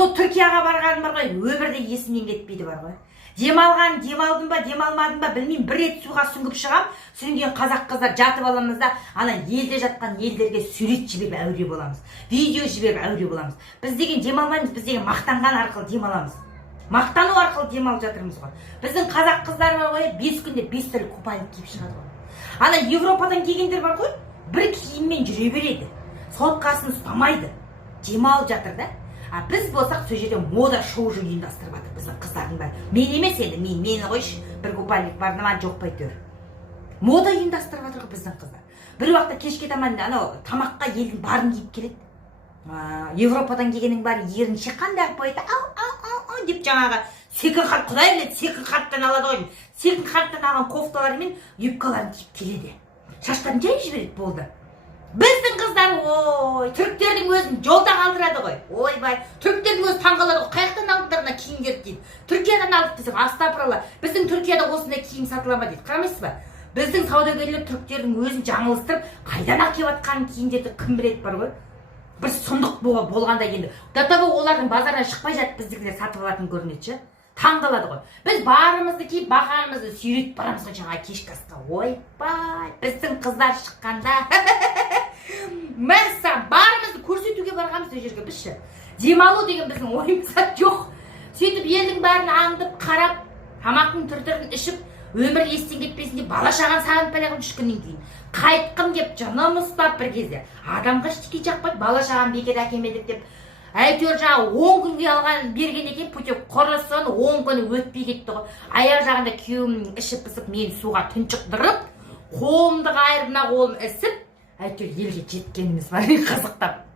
Сол Түркияға барғаным бар ғой, өмірде есімнен кетпейді бар ғой. Демалдым ба, демалмадым ба, білмеймін, бір рет суға сүңгіп шығам, сүңген қазақ қыздар жатып аламыз да, ана елде жатқан елдерге сурет жіберіп әуре боламыз. Видео жіберіп әуре боламыз. Біз деген демалмаймыз, біз деген мақтанған арқылы демаламыз. Мақтану арқылы демалып жатырмыз ғой. Біздің қазақ қыздар бар ғой, 5 күнде 5 түрлі купальник киіп шығады ғой. Ана Европадан келгендер бар ғой, бір киіммен жүре береді. Соткасын ұстамайды. Демалып жатыр да. А біз болсақ сол жерде мода шоу ұйымдастырып жатыр біздің қыздардың бәрі. Мен емес енді, мені қойшы, бір купальник бар, ма жоқ па әйтеуір. Мода ұйымдастырып жатыр ғой біздің қыздар. Бір уақытта кешке таман анау тамаққа елдің барын киіп келеді. Европадан келгеннің бәрі ерінше қандай қойды, ау деп жаңағы секін-хард, құдай біледі, секін-хардтан алады ғой. Секін-хардтан алған кофталары мен юбкаларын киіп келеді. Шаштарын жай жібереді, болды. Біздің қыздар, ой, түріктердің өзін жолда қалдырады ғой. Ойбай, түріктердің өзі таңғалады ғой. Қаяқтан алдыңдарына киімдерді дейді. Түркиядан алдық десек, астапыралла. Біздің Түркияда осындай киім сатыла ма дейді. Қарамайсыз ба? Біздің саудагерлер түріктердің өзін жаңылыстырып, қайдан әкеліп жатқан киімдерді кім біледі бар ғой. Бір сұмдық болғанда енді. До того олардың базардан шықпай жатып біздікілер сатып алатын көрінеді. Таңғалады ғой. Біз барымызды киіп, бақанымызды сүйретіп барамыз ғой жаңа кешкі асқа. Ойбай, біздің қыздар шыққанда мәссә, барымызды көрсетуге барғанбыз ол жерге біз ше. Демалу деген біздің ойымызда жоқ. Сөйтіп елдің бәрін аңдып, қарап, тамақтың түр-түрін ішіп, өмір естен кетпесін деп бала шаған сағынып бәлеғып 3 күннен кейін қайтқым деп жаным ұстап бір кезде адамға ештеңе жақпайды, бала шаған бекер әкелмедік деп әйтеуір жаңа 10 күнге алған берген екен, путев құрысын, 10 күні өтпей кетті ғой. Аяқ жағында күйеуім ішіп пысып мені суға тұншықтырып, қолымды қайырып, мына қолым ісіп, әйтеуір елге жеткеніміз бар қызықтап.